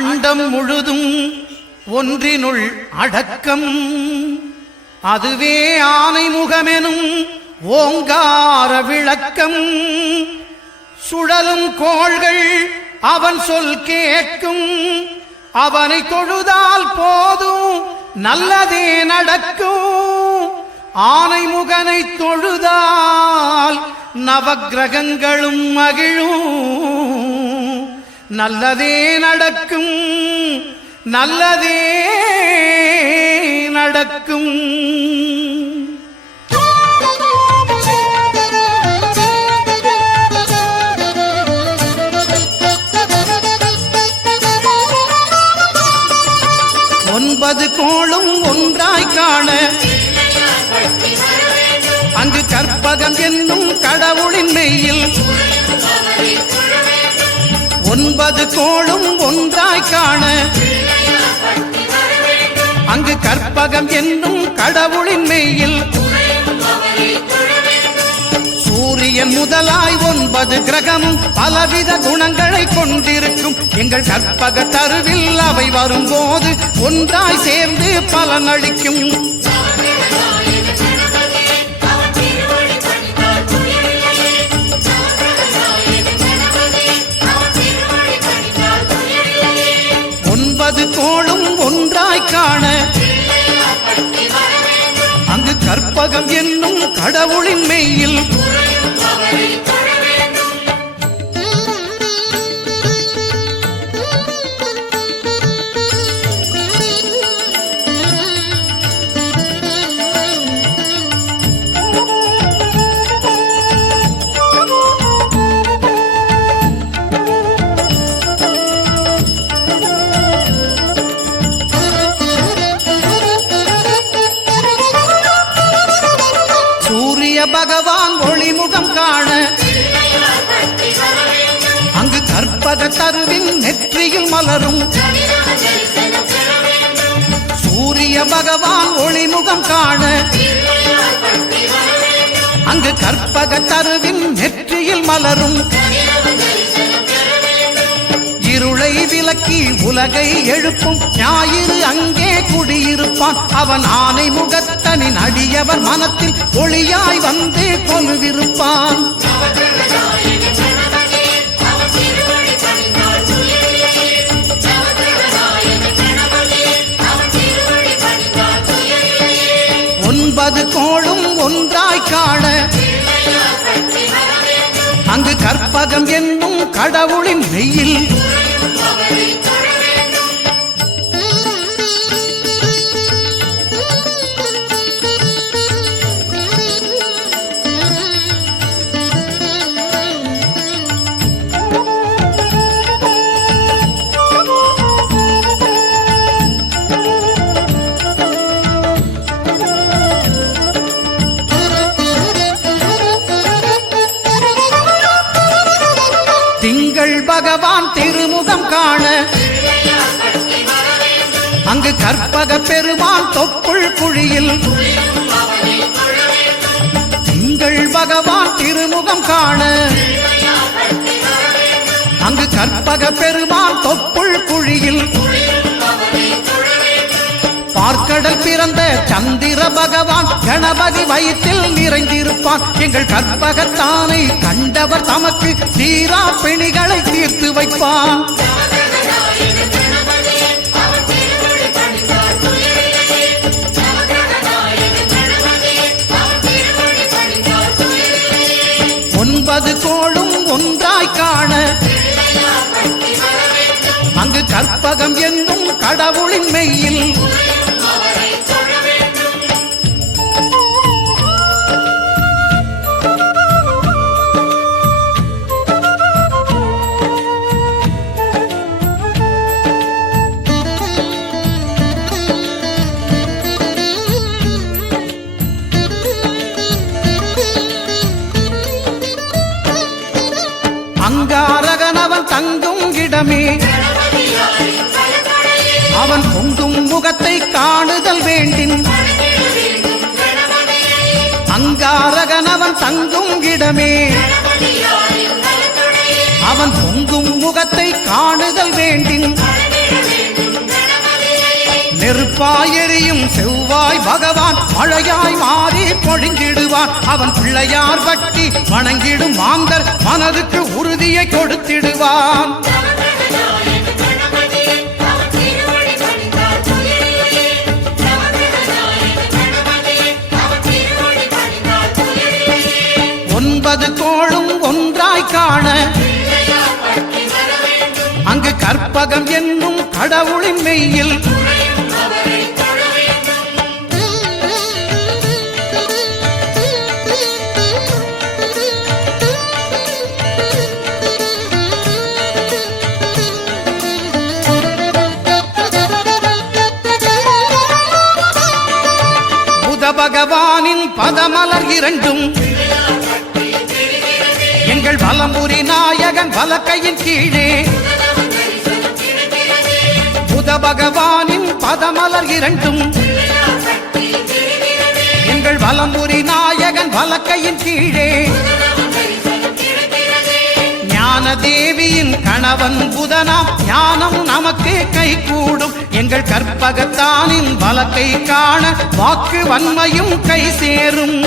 அண்டம் முழுதும் ஒன்றினுள் அடக்கம். அதுவே ஆனை முகமெனும் ஓங்கார விளக்கம். சுழலும் கோள்கள் அவன் சொல் கேட்கும். அவனை தொழுதால் போதும் நல்லதே நடக்கும். ஆனை முகனை தொழுதால் நவக்கிரகங்களும் மகிழும். நல்லதே நடக்கும், நல்லதே நடக்கும். ஒன்பது கோளும் ஒன்றாய் காண அங்கு கற்பகம் என்னும் கடவுளின் மெய்யில். ஒன்பது கோளும் ஒன்றாய் காண அங்கு கற்பகம் என்னும் கடவுளின் மெய்யில். சூரியன் முதலாய் 9 கிரகமும் பலவித குணங்களை கொண்டிருக்கும். எங்கள் கற்பக தருவில் அவை வரும்போது ஒன்றாய் சேர்ந்து பலனளிக்கும். கோளும் ஒன்றாய் காண அங்கு கற்பகம் என்னும் கடவுளின் மெய்யில். பகவான் ஒளிமுகம் காண அங்கு கற்பக தருவின் நெற்றியில் மலரும். சூரிய பகவான் ஒளிமுகம் காண அங்கு கற்பக தருவின் நெற்றியில் மலரும். இருளை விலக்கி உலகை எழுப்பும் ஞாயிறு அங்கே குடியிருப்பான். அவன் ஆனை முகத்தனின் அடியவர் மனத்தில் ஒளியாய் வந்து கொலுவிருப்பான். ஒன்பது கோளும் ஒன்றாய் காண அங்கு கற்பகம் என்னும் கடவுளின் மெய்யில். திங்கள் பகவான் திருமுகம் காண அங்கு கற்பக பெருமான் தொப்புள் குழியில். திங்கள் பகவான் திருமுகம் காண அங்கு கற்பக பெருமான் தொப்புள் குழியில். பார்க்கடல் பிறந்த சந்திர பகவான் கணபதி வயிற்றில் நிறைந்திருப்பான். எங்கள் கற்பகத்தானை கண்டவர் தமக்கு தீரா பிணிகளை தீர்த்து வைப்பான். ஒன்பது கோளும் ஒன்றாய் காண அங்கு கற்பகம் என்னும் கடவுளின் மெய்யில். அங்காரகனவன் தங்கும் இடமே அவன் பொங்கும் முகத்தை காணுதல் வேண்டின். அங்காரகனவன் தங்கும் இடமே அவன் பொங்கும் முகத்தை காணுதல் வேண்டின். நெருப்பாய் எரியும் செவ்வாய் பகவான் மழையாய் மாறி பொழிந்திடுவான். அவன் பிள்ளையார் பட்டி வணங்கிடும் மாந்தர் மனதுக்கு உறுதியை கொடுத்திடுவான். ஒன்பது கோளும் ஒன்றாய் காண அங்கு கற்பகம் என்னும் கடவுளின் மெய்யில் புத பகவானின் பதமலர் இரண்டும் எங்கள் வலம்புரி நாயகன் வலக்கையின் கீழே புத பகவானின் பதமலர் இரண்டும் எங்கள் வலம்புரி நாயகன் வலக்கையின் கீழே ஞான தேவியின் கணவன் புதனாம் ஞானம் நமக்கு கை கூடும். எங்கள் கற்பகத்தானின் வலக்கை காண வாக்கு வன்மையும் கை சேரும்.